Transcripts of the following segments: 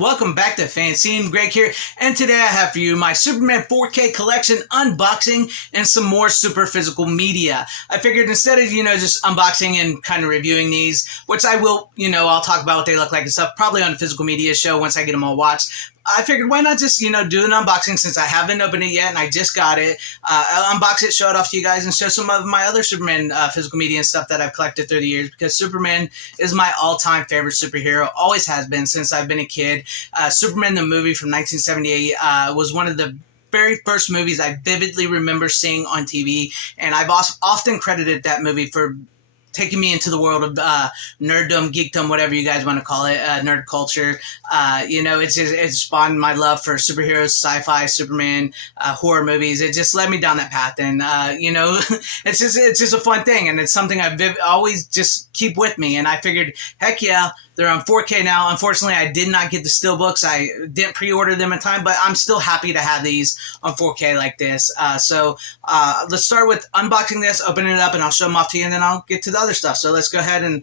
welcome back to FanZcene. Greg here, and today I have for you my Superman 4K collection unboxing and some more super physical media. I figured instead of, just unboxing and kind of reviewing these, which I will, I'll talk about what they look like and stuff, probably on a physical media show once I get them all watched. I figured why not just, do an unboxing since I haven't opened it yet and I just got it. I'll unbox it, show it off to you guys, and show some of my other Superman physical media and stuff that I've collected through the years, because Superman is my all-time favorite superhero. Always has been since I've been a kid. Superman the movie from 1978 was one of the very first movies I vividly remember seeing on TV, and I've often credited that movie for taking me into the world of nerddom, geekdom, whatever you guys want to call it, nerd culture. It spawned my love for superheroes, sci-fi, Superman, horror movies. It just led me down that path, and it's just a fun thing, and it's something I always just keep with me. And I figured, heck yeah, they're on 4K now. Unfortunately, I did not get the steelbooks. I didn't pre-order them in time, but I'm still happy to have these on 4K like this. So let's start with unboxing this, opening it up, and I'll show them off to you, and then I'll get to the other stuff. So let's go ahead and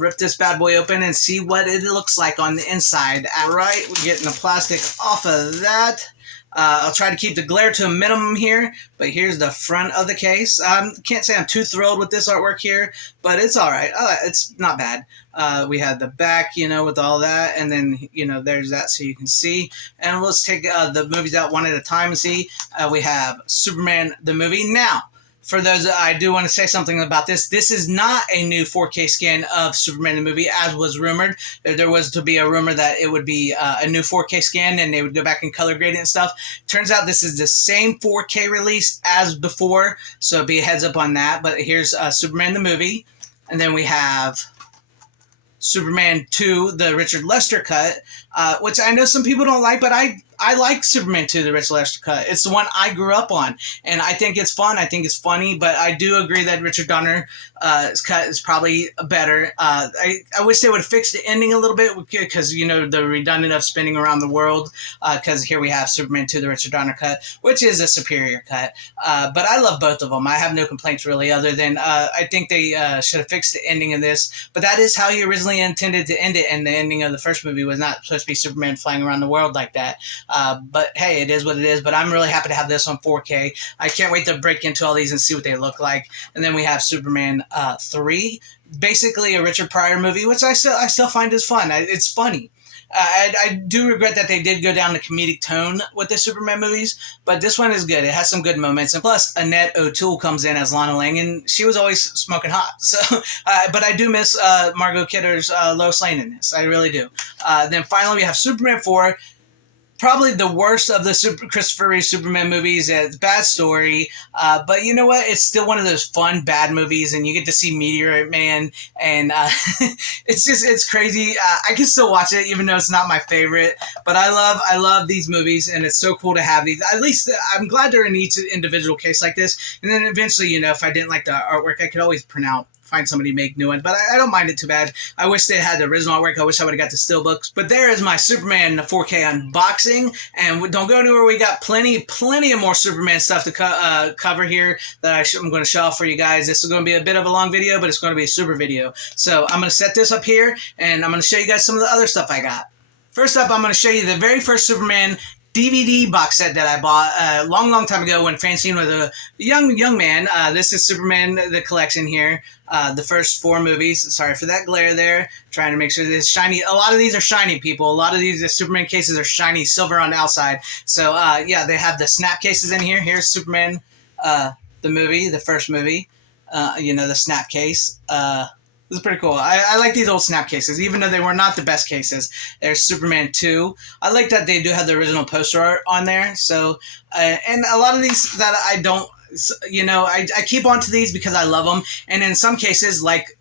rip this bad boy open and see what it looks like on the inside. All right, we're getting the plastic off of that. I'll try to keep the glare to a minimum here, but here's the front of the case. Can't say I'm too thrilled with this artwork here, but it's all right. It's not bad. We had the back, with all that, and then, there's that so you can see. And let's take the movies out one at a time and see. We have Superman the movie. Now, for those, I do want to say something about this. This is not a new 4K scan of Superman the movie, as was rumored. There was to be a rumor that it would be a new 4K scan, and they would go back and color grade it and stuff. Turns out this is the same 4K release as before, so be a heads up on that. But here's Superman the movie, and then we have Superman 2, the Richard Lester cut, which I know some people don't like, but I like Superman 2, the Richard Lester cut. It's the one I grew up on, and I think it's fun. I think it's funny, but I do agree that Richard Donner's cut is probably better. I wish they would have fixed the ending a little bit, because, the redundant of spinning around the world, because here we have Superman 2, the Richard Donner cut, which is a superior cut. But I love both of them. I have no complaints, really, other than I think they should have fixed the ending of this. But that is how he originally intended to end it, and the ending of the first movie was not supposed to be Superman flying around the world like that. But hey, it is what it is. But I'm really happy to have this on 4K. I can't wait to break into all these and see what they look like. And then we have Superman 3, basically a Richard Pryor movie, which I still find is fun. It's funny. I do regret that they did go down the comedic tone with the Superman movies, but this one is good. It has some good moments. And plus, Annette O'Toole comes in as Lana Lang, and she was always smoking hot. So, but I do miss Margot Kidder's Lois Lane in this. I really do. Then finally, we have Superman 4. Probably the worst of the Christopher Reeve Superman movies. It's a bad story, but you know what? It's still one of those fun, bad movies, and you get to see Meteorite Man, and it's crazy. I can still watch it, even though it's not my favorite, but I love these movies, and it's so cool to have these. At least I'm glad they're in each individual case like this, and then eventually, if I didn't like the artwork, I could always find somebody to make new ones, but I don't mind it too bad. I wish they had the original artwork. I wish I would have got the steelbooks. But there is my Superman 4K unboxing, and don't go anywhere. We got plenty of more Superman stuff to cover here that I'm going to show off for you guys. This is going to be a bit of a long video, but it's going to be a super video. So I'm going to set this up here, and I'm going to show you guys some of the other stuff I got. First up, I'm going to show you the very first Superman DVD box set that I bought a long time ago when FanZcene was a young man. This is Superman, the collection here. The first 4 movies. Sorry for that glare there. Trying to make sure this is shiny. A lot of these are shiny, people. A lot of the Superman cases are shiny silver on the outside. So, yeah, they have the snap cases in here. Here's Superman, the movie, the first movie. The snap case. This is pretty cool. I like these old snap cases, even though they were not the best cases. There's Superman 2. I like that they do have the original poster art on there. So, and a lot of these that I don't, I keep on to these because I love them. And in some cases, like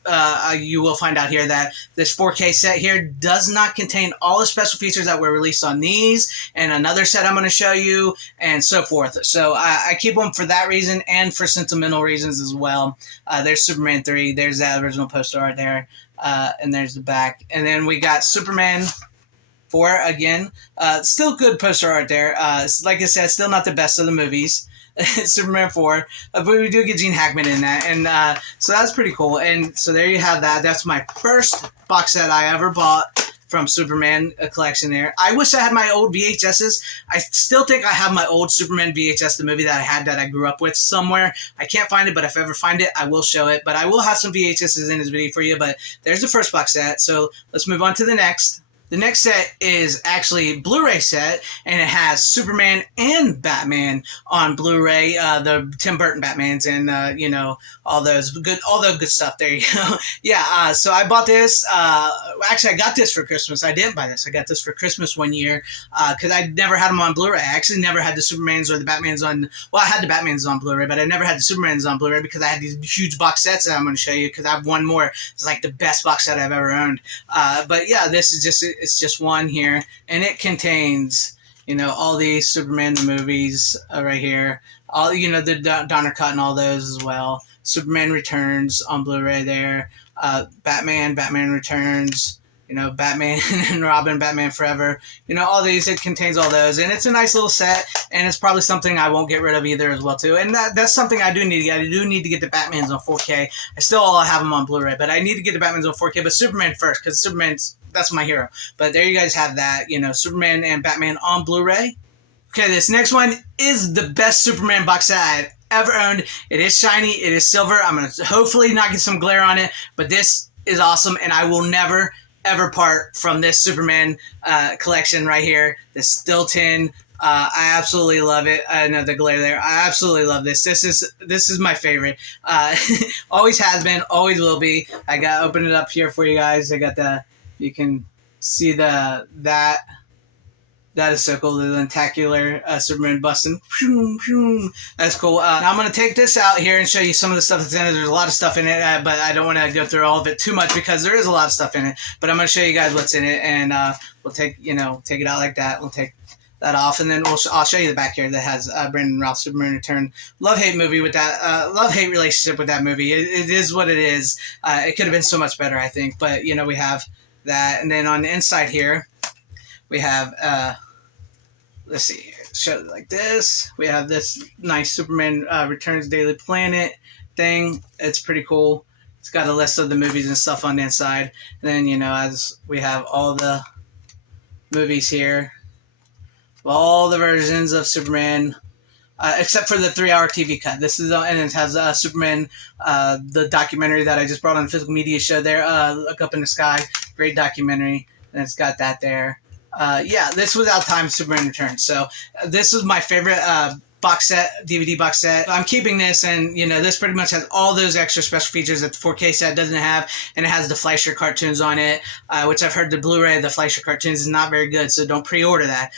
you will find out here, that this 4K set here does not contain all the special features that were released on these, and another set I'm going to show you, and so forth. So I keep them for that reason and for sentimental reasons as well. There's Superman 3. There's that original poster art there. And there's the back. And then we got Superman 4 again. Still good poster art there. Like I said, still not the best of the movies. Superman 4, but we do get Gene Hackman in that, and so that's pretty cool. And so there you have that. That's my first box set I ever bought from Superman collection there. I wish I had my old VHSs. I still think I have my old Superman VHS, the movie that I had that I grew up with, somewhere. I can't find it, but if I ever find it, I will show it. But I will have some VHSs in this video for you. But there's the first box set. So let's move on to the next. The next set is actually Blu-ray set, and it has Superman and Batman on Blu-ray. The Tim Burton Batmans and you know, all the good stuff. There you go. Yeah. So I bought this. Actually, I got this for Christmas. I didn't buy this. I got this for Christmas one year because I never had them on Blu-ray. I actually never had the Supermans or the Batmans on. Well, I had the Batmans on Blu-ray, but I never had the Supermans on Blu-ray because I had these huge box sets that I'm going to show you. Because I have one more. It's like the best box set I've ever owned. But yeah, this is just. It's just one here, and it contains, you know, all these Superman the movies right here, all, you know, the Donner cut and all those as well. Superman Returns on Blu-ray there, Batman Returns, you know, Batman and Robin, Batman Forever, you know, all these. It contains all those, and it's a nice little set, and it's probably something I won't get rid of either as well too. And that's something I do need to get. I do need to get the Batmans on 4K. I still all have them on Blu-ray, but I need to get the Batmans on 4K. But Superman first, because that's my hero. But there you guys have that, you know, Superman and Batman on Blu-ray. Okay, this next one is the best Superman box set I've ever owned. It is shiny. It is silver. I'm going to hopefully not get some glare on it, but this is awesome, and I will never, ever part from this Superman collection right here. This still tin. I absolutely love it. I know the glare there. I absolutely love this. This is my favorite. Always has been, always will be. I got open it up here for you guys. I got the, you can see that is so cool. The lentacular Superman busting. That's cool. Now I'm going to take this out here and show you some of the stuff that's in it. There's a lot of stuff in it, but I don't want to go through all of it too much because there is a lot of stuff in it. But I'm going to show you guys what's in it, and we'll take it out like that. We'll take that off, and then I'll show you the back here that has Brandon Routh Superman Return. Love-hate movie with that. Love-hate relationship with that movie. It is what it is. It could have been so much better, I think. But, you know, we have that, and then on the inside here we have let's see, show it like this. We have this nice Superman Returns Daily Planet thing. It's pretty cool. It's got a list of the movies and stuff on the inside. And then, you know, as we have all the movies here, all the versions of Superman, except for the 3-hour TV cut. This is and it has Superman, the documentary that I just brought on the physical media show there, Look Up in the Sky. Great documentary, and it's got that there. Yeah, this was Out Time Superman Returns. So this is my favorite box set, DVD box set. I'm keeping this, and you know, this pretty much has all those extra special features that the 4K set doesn't have, and it has the Fleischer cartoons on it, which I've heard the Blu-ray of the Fleischer cartoons is not very good, so don't pre-order that.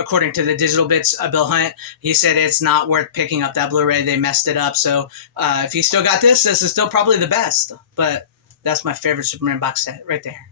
According to the Digital Bits, Bill Hunt, he said it's not worth picking up that Blu-ray. They messed it up. So if you still got this is still probably the best. But that's my favorite Superman box set right there.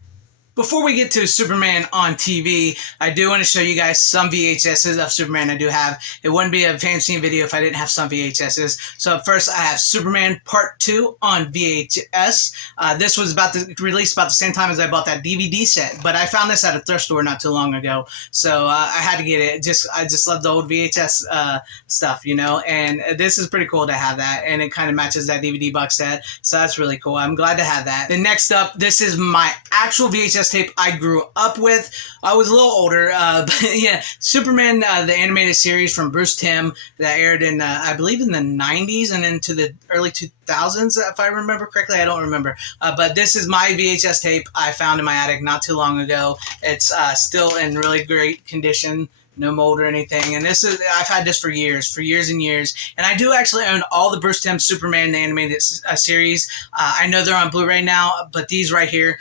Before we get to Superman on TV, I do want to show you guys some VHSs of Superman I do have. It wouldn't be a FanZcene video if I didn't have some VHSs. So first I have Superman Part 2 on VHS. This was released about the same time as I bought that DVD set, but I found this at a thrift store not too long ago. So I had to get it. I just love the old VHS stuff, you know, and this is pretty cool to have that, and it kind of matches that DVD box set. So that's really cool. I'm glad to have that. Then next up, this is my actual VHS tape I grew up with. I was a little older, but yeah, Superman, the animated series from Bruce Timm that aired in, I believe in the 90s and into the early 2000s, if I remember correctly. I don't remember. But this is my VHS tape I found in my attic not too long ago. It's still in really great condition. No mold or anything, and I've had this for years and years, and I do actually own all the Bruce Timm Superman the animated series. I know they're on Blu-ray now, but these right here,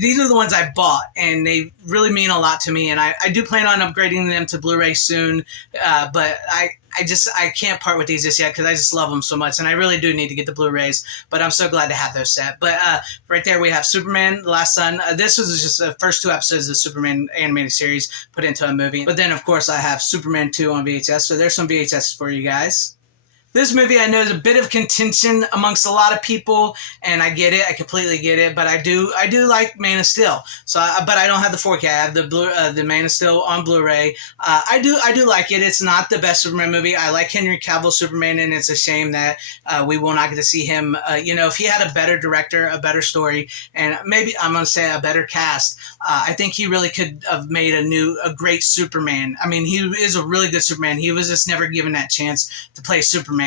these are the ones I bought, and they really mean a lot to me, and I do plan on upgrading them to Blu-ray soon, but I can't part with these just yet because I just love them so much, and I really do need to get the Blu-rays, but I'm so glad to have those set. But right there we have Superman, The Last Sun. This was just the first 2 episodes of the Superman animated series put into a movie. But then, of course, I have Superman 2 on VHS, so there's some VHS for you guys. This movie I know is a bit of contention amongst a lot of people, and I get it. I completely get it. But I do like Man of Steel. So, but I don't have the 4K. I have the Man of Steel on Blu-ray. I do like it. It's not the best Superman movie. I like Henry Cavill Superman, and it's a shame that we will not get to see him. If he had a better director, a better story, and maybe I'm gonna say a better cast, I think he really could have made a great Superman. I mean, he is a really good Superman. He was just never given that chance to play Superman.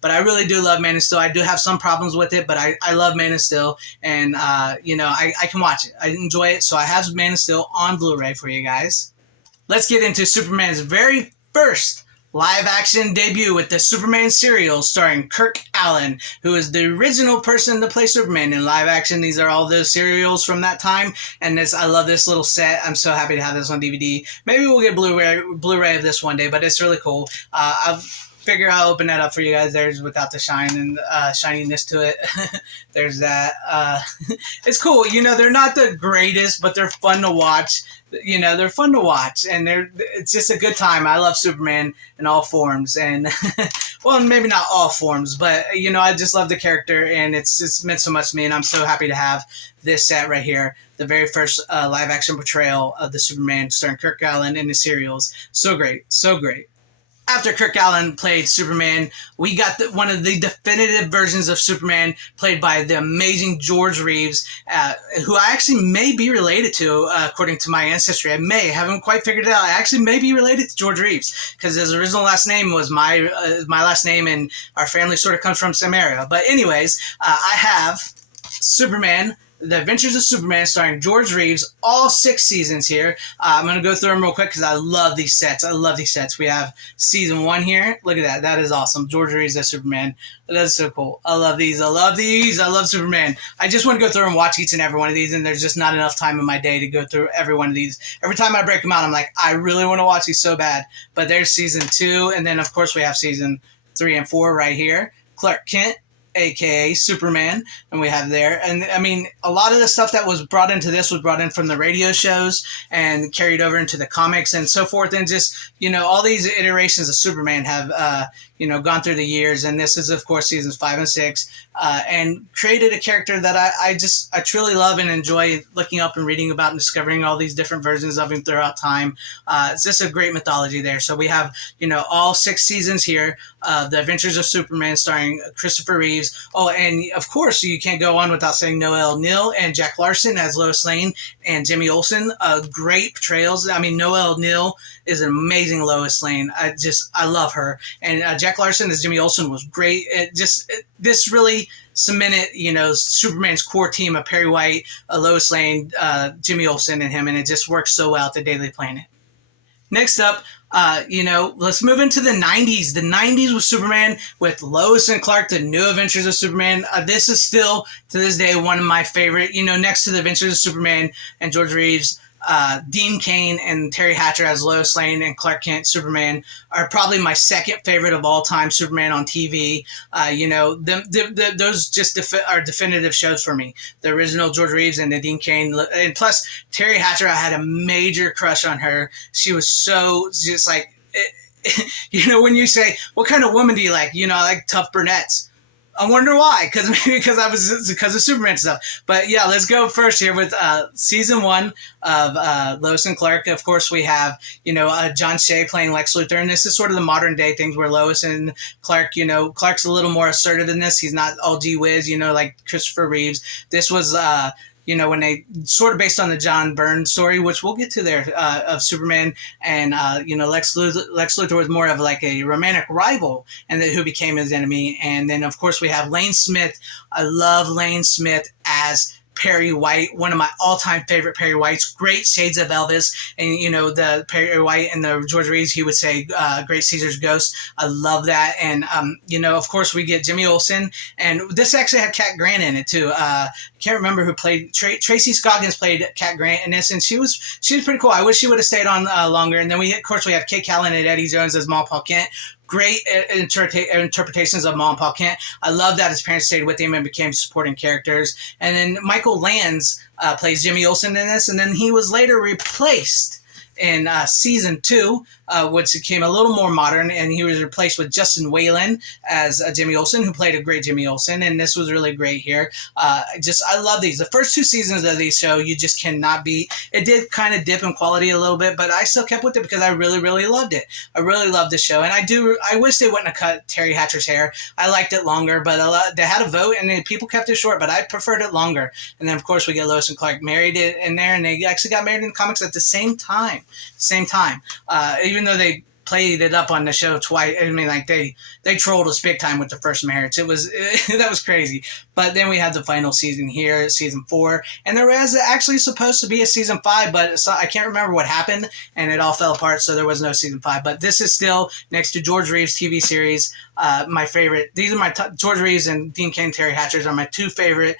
But I really do love Man of Steel. I do have some problems with it, but I love Man of Steel, and I can watch it. I enjoy it, so I have Man of Steel on Blu-ray for you guys. Let's get into Superman's very first live-action debut with the Superman serial starring Kirk Alyn, who is the original person to play Superman in live action. These are all those serials from that time, and I love this little set. I'm so happy to have this on DVD. Maybe we'll get Blu-ray of this one day, but it's really cool. I've figure I'll open that up for you guys. There's without the shine and shininess to it. There's that. It's cool. They're not the greatest, but they're fun to watch. They're fun to watch, and it's just a good time. I love Superman in all forms, and well, maybe not all forms, but I just love the character, and it's meant so much to me, and I'm so happy to have this set right here, the very first live action portrayal of the Superman starring Kirk Alyn in the serials. So great, so great. After Kirk Alyn played Superman, we got one of the definitive versions of Superman played by the amazing George Reeves, who I actually may be related to, according to my ancestry. Haven't quite figured it out. I actually may be related to George Reeves because his original last name was my last name, and our family sort of comes from some area. But anyways, I have Superman, The Adventures of Superman, starring George Reeves, all 6 seasons here. I'm going to go through them real quick because I love these sets. We have season 1 here. Look at that. That is awesome. George Reeves as Superman. That is so cool. I love these. I love Superman. I just want to go through and watch each and every one of these, and there's just not enough time in my day to go through every one of these. Every time I break them out, I'm like, I really want to watch these so bad. But there's season 2, and then, of course, we have season 3 and 4 right here. Clark Kent, aka Superman, and we have there. And I mean, a lot of the stuff that was brought into this was brought in from the radio shows and carried over into the comics and so forth. And just, all these iterations of Superman have, gone through the years. And this is, of course, seasons 5 and 6, and created a character that I truly love and enjoy looking up and reading about and discovering all these different versions of him throughout time. It's just a great mythology there. So we have, all 6 seasons here, The Adventures of Superman starring Christopher Reeves. Oh, and of course, you can't go on without saying Noelle Neal and Jack Larson as Lois Lane and Jimmy Olsen. Great portrayals. I mean, Noelle Neal is an amazing Lois Lane. I love her. And Jack Larson as Jimmy Olsen was great. This really cemented, Superman's core team of Perry White, Lois Lane, Jimmy Olsen, and him, and it just works so well at the Daily Planet. Next up, let's move into the 90s. The 90s was Superman with Lois and Clark, The New Adventures of Superman. This is still, to this day, one of my favorite. Next to The Adventures of Superman and George Reeves, Dean Cain and Terry Hatcher as Lois Lane and Clark Kent Superman are probably my second favorite of all time Superman on TV. Those just are definitive shows for me. The original George Reeves and the Dean Cain, and plus Terry Hatcher, I had a major crush on her. She was so just like, when you say, what kind of woman do you like? I like tough brunettes. I wonder why, because of Superman stuff. But yeah, let's go first here with season 1 of Lois and Clark. Of course, we have John Shea playing Lex Luthor, and this is sort of the modern day things where Lois and Clark, Clark's a little more assertive in this. He's not all gee whiz, like Christopher Reeves. This was when they sort of based on the John Byrne story, which we'll get to there, of Superman, and Lex Luthor was more of like a romantic rival, and who became his enemy. And then of course we have Lane Smith. I love Lane Smith as Perry White, one of my all-time favorite Perry Whites. Great shades of Elvis, and the Perry White and the George Reeves, he would say Great Caesar's Ghost. I love that. And of course we get Jimmy Olsen, and this actually had Cat Grant in it too. I can't remember who played Tracy Scoggins played Cat Grant in this, and she was pretty cool. I wish she would have stayed on longer. And then we have Kate Callan and Eddie Jones as Mom Paul Kent. Great interpretations of Mom and Paul Kent. I love that his parents stayed with him and became supporting characters. And then Michael Lanz plays Jimmy Olsen in this, and then he was later replaced in season 2, which became a little more modern, and he was replaced with Justin Whalen as Jimmy Olsen, who played a great Jimmy Olsen, and this was really great here. I love these. The first 2 seasons of these show, you just cannot beat. It did kind of dip in quality a little bit, but I still kept with it because I really, really loved it. I really loved the show, and I wish they wouldn't have cut Terry Hatcher's hair. I liked it longer, but they had a vote, and people kept it short, but I preferred it longer. And then, of course, we get Lois and Clark married in there, and they actually got married in the comics at the same time. Even though they played it up on the show twice. I mean, like they trolled us big time with the first marriage. It was that was crazy. But then we had the final season here, season 4, and there was actually supposed to be a season 5, but I can't remember what happened, and it all fell apart, so there was no season 5. But this is still next to George Reeves' TV series, my favorite. These are my George Reeves and Dean Cain, Terry Hatcher's are my 2 favorite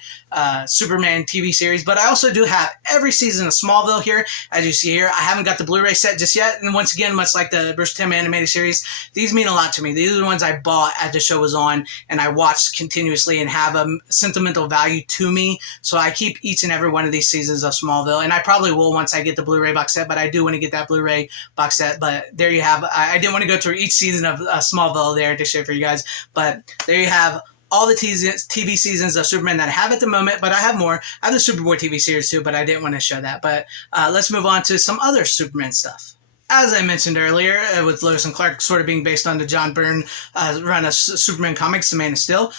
Superman TV series. But I also do have every season of Smallville here, as you see here. I haven't got the Blu-ray set just yet, and once again, much like the Bruce Timm animated series, these mean a lot to me. These are the ones I bought as the show was on, and I watched continuously and have a sentimental value to me. So I keep each and every one of these seasons of Smallville, and I probably will once I get the Blu-ray box set, but I do want to get that Blu-ray box set. But there you have, I didn't want to go through each season of Smallville there to show for you guys, but there you have all the TV seasons of Superman that I have at the moment, but I have more. I have the Superboy TV series too, but I didn't want to show that. But let's move on to some other Superman stuff. As I mentioned earlier, with Lois and Clark sort of being based on the John Byrne run of Superman comics, The Man of Steel,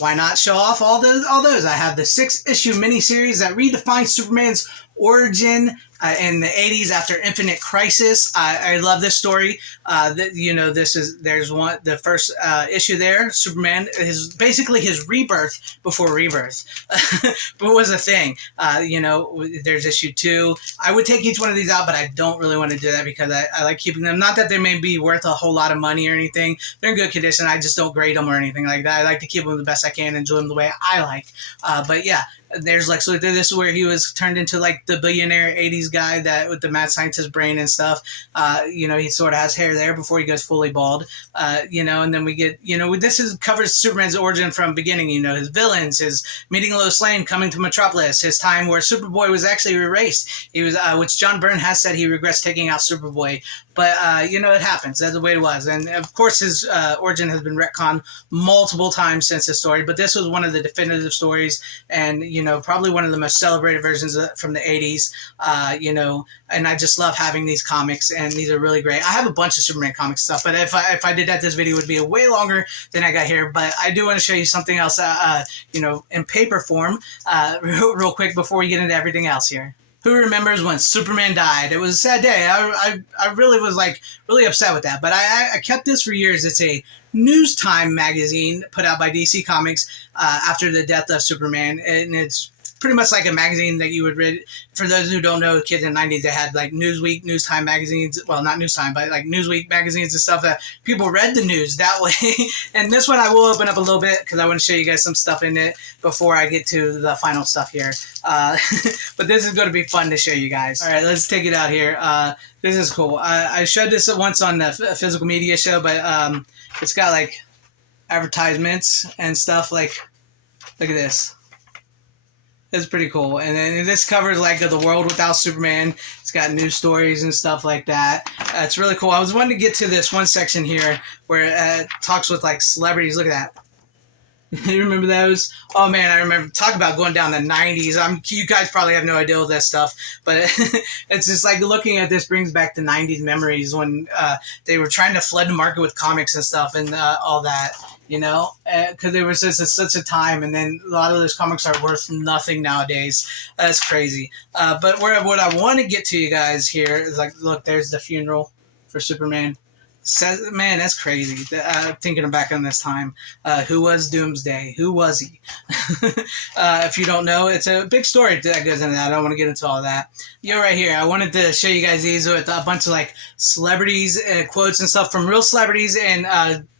why not show off all those? I have the 6-issue miniseries that redefines Superman's origin in the 80s after Infinite Crisis. I love this story. The first issue there. Superman is basically his rebirth before rebirth. But it was a thing. There's issue 2. I would take each one of these out, but I don't really want to do that because I like keeping them. Not that they may be worth a whole lot of money or anything. They're in good condition. I just don't grade them or anything like that. I like to keep them the best I can, enjoy them the way I like. But yeah. There's Lex Luthor. This is where he was turned into like the billionaire 80s guy that with the mad scientist brain and stuff. He sort of has hair there before he goes fully bald. And then we get, covers Superman's origin from beginning, his villains, his meeting Lois Lane, coming to Metropolis, his time where Superboy was actually erased. He was, which John Byrne has said he regrets taking out Superboy. But, it happens. That's the way it was. And, of course, his origin has been retconned multiple times since his story. But this was one of the definitive stories and, probably one of the most celebrated versions from the 80s, and I just love having these comics, and these are really great. I have a bunch of Superman comic stuff, but if I did that, this video would be way longer than I got here. But I do want to show you something else, in paper form, real quick before we get into everything else here. Who remembers when Superman died? It was a sad day. I really was really upset with that. But I kept this for years. It's a News Time magazine put out by DC Comics after the death of Superman, and it's pretty much like a magazine that you would read. For those who don't know, kids in the 90s, they had like Newsweek, News Time magazines. Well, not News Time, but like Newsweek magazines and stuff that people read the news that way. And this one I will open up a little bit because I want to show you guys some stuff in it before I get to the final stuff here. But this is going to be fun to show you guys. All right, let's take it out here. This is cool. I showed this once on the physical media show, but it's got like advertisements and stuff. Like, look at this. It's pretty cool. And then this covers like the world without Superman. It's got news stories and stuff like that. It's really cool. I was wanting to get to this one section here where it talks with like celebrities. Look at that. You remember those? Oh man, I remember. Talk about going down the 90s. You guys probably have no idea with that stuff, but it's just like looking at this brings back the 90s memories when they were trying to flood the market with comics and stuff and all that. Because there was such a time, and then a lot of those comics are worth nothing nowadays. That's crazy. But what I want to get to you guys here is like, look, there's the funeral for Superman. Man, that's crazy. Thinking back on this time, who was Doomsday? Who was he? If you don't know, it's a big story that goes into that. I don't want to get into all that. Right here, I wanted to show you guys these with a bunch of like celebrities quotes and stuff from real celebrities and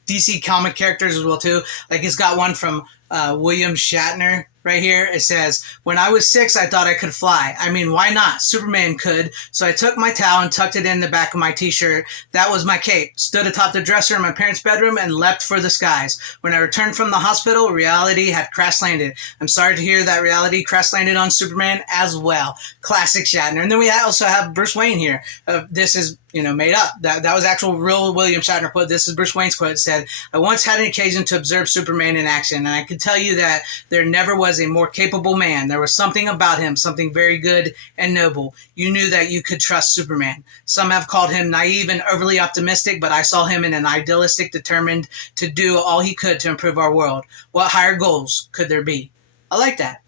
DC comic characters as well too. Like it's got one from William Shatner. Right here, it says, when I was 6, I thought I could fly. I mean, why not? Superman could. So I took my towel and tucked it in the back of my t-shirt. That was my cape. Stood atop the dresser in my parents' bedroom and leapt for the skies. When I returned from the hospital, reality had crash landed. I'm sorry to hear that reality crash landed on Superman as well. Classic Shatner. And then we also have Bruce Wayne here. This is, made up. That was actual real William Shatner quote. This is Bruce Wayne's quote. It said, I once had an occasion to observe Superman in action, and I can tell you that there never was a more capable man. There was something about him, something very good and noble. You knew that you could trust Superman. Some have called him naive and overly optimistic, but I saw him in an idealistic, determined to do all he could to improve our world. What higher goals could there be? I like that.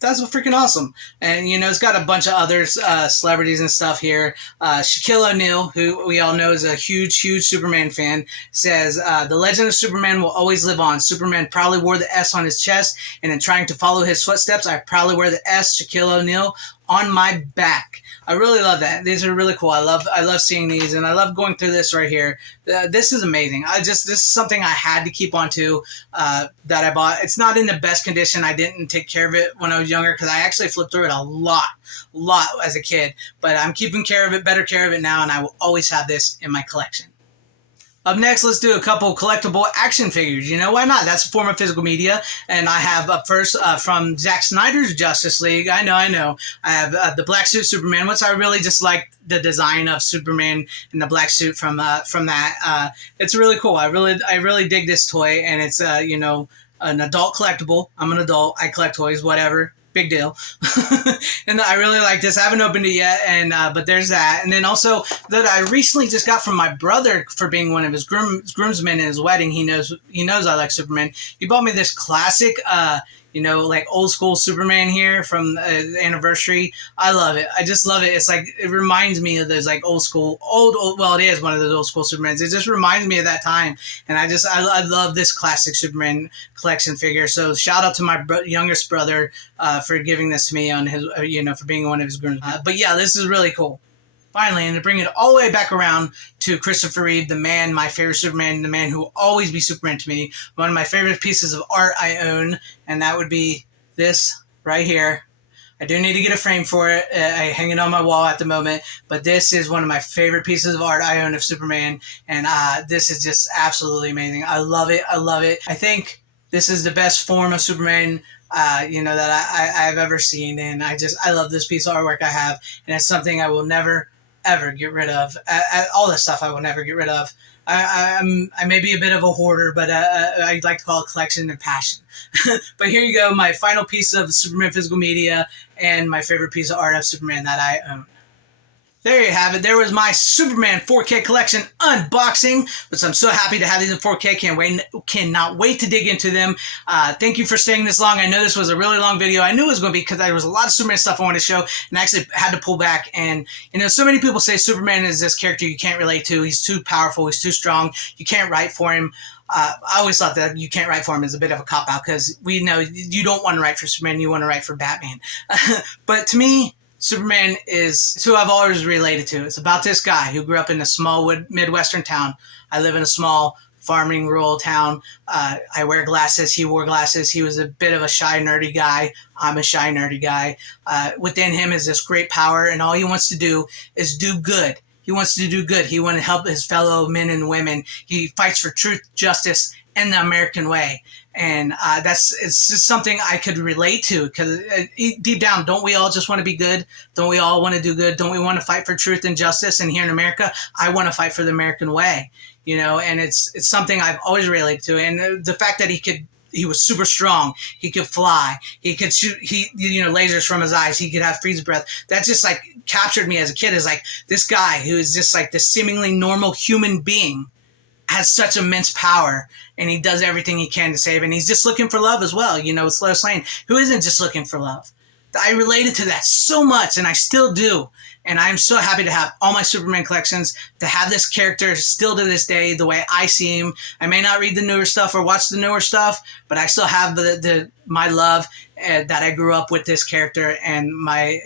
That's freaking awesome. And, it's got a bunch of other celebrities and stuff here. Shaquille O'Neal, who we all know is a huge, huge Superman fan, says, the legend of Superman will always live on. Superman proudly wore the S on his chest, and in trying to follow his footsteps, I proudly wear the S, Shaquille O'Neal, on my back. I really love that. These are really cool. I love seeing these, and I love going through this right here. This is amazing. This is something I had to keep onto that I bought. It's not in the best condition. I didn't take care of it when I was younger because I actually flipped through it a lot as a kid. But I'm keeping better care of it now, and I will always have this in my collection. Up next, let's do a couple collectible action figures. Why not? That's a form of physical media. And I have up first from Zack Snyder's Justice League. I know. I have the black suit Superman, which I really just like the design of Superman in the black suit from that. It's really cool. I really dig this toy, and it's an adult collectible. I'm an adult. I collect toys. Whatever. Big deal. And I really like this. I haven't opened it yet, but there's that. And then also that I recently just got from my brother for being one of his groomsmen in his wedding. He knows I like Superman. He bought me this classic like old school Superman here from the anniversary. I love it. I just love it. It's like, it reminds me of those like old, well, it is one of those old school Supermans. It just reminds me of that time. And I love this classic Superman collection figure. So shout out to my youngest brother for giving this to me on his, for being one of his groomsmen. But yeah, this is really cool. Finally, and to bring it all the way back around to Christopher Reeve, the man, my favorite Superman, the man who will always be Superman to me, one of my favorite pieces of art I own, and that would be this right here. I do need to get a frame for it. I hang it on my wall at the moment, but this is one of my favorite pieces of art I own of Superman, and this is just absolutely amazing. I love it. I think this is the best form of Superman that I've ever seen, and I love this piece of artwork I have, and it's something I will never ever get rid of. All this stuff I will never get rid of. I may be a bit of a hoarder, but I like to call it collection and passion. But here you go, my final piece of Superman physical media and my favorite piece of art of Superman that I own. There you have it. There was my Superman 4K collection unboxing, which I'm so happy to have these in 4K. Cannot wait to dig into them. Thank you for staying this long. I know this was a really long video. I knew it was going to be because there was a lot of Superman stuff I wanted to show, and I actually had to pull back. And, so many people say Superman is this character you can't relate to. He's too powerful. He's too strong. You can't write for him. I always thought that you can't write for him is a bit of a cop-out because we know you don't want to write for Superman. You want to write for Batman. But to me, Superman is who I've always related to. It's about this guy who grew up in a small Midwestern town. I live in a small farming rural town. I wear glasses. He wore glasses. He was a bit of a shy, nerdy guy. I'm a shy, nerdy guy. Within him is this great power, and all he wants to do is do good. He wants to do good. He wants to help his fellow men and women. He fights for truth, justice, and the American way. And it's just something I could relate to because deep down, don't we all just want to be good? Don't we all want to do good? Don't we want to fight for truth and justice? And here in America, I want to fight for the American way, and it's something I've always related to. And the fact that he was super strong. He could fly. He could shoot, lasers from his eyes. He could have freeze breath. That just like captured me as a kid as like this guy who is just like this seemingly normal human being has such immense power, and he does everything he can to save. And he's just looking for love as well. With Lois Lane, who isn't just looking for love. I related to that so much, and I still do. And I'm so happy to have all my Superman collections, to have this character still to this day the way I see him. I may not read the newer stuff or watch the newer stuff, but I still have my love that I grew up with this character, and my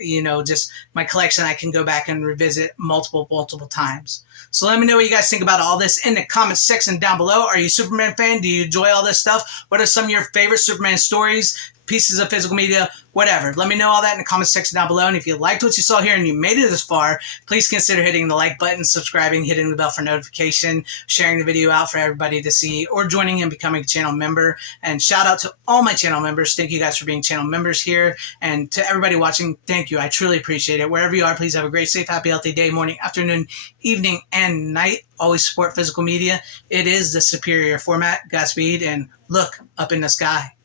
just my collection I can go back and revisit multiple times. So let me know what you guys think about all this in the comments section down below. Are you a Superman fan? Do you enjoy all this stuff? What are some of your favorite Superman stories? pieces of physical media, whatever. Let me know all that in the comments section down below. And if you liked what you saw here and you made it this far, please consider hitting the like button, subscribing, hitting the bell for notification, sharing the video out for everybody to see, or joining and becoming a channel member. And shout out to all my channel members. Thank you guys for being channel members here. And to everybody watching, thank you. I truly appreciate it. Wherever you are, please have a great, safe, happy, healthy day, morning, afternoon, evening, and night. Always support physical media. It is the superior format. Godspeed, and look up in the sky.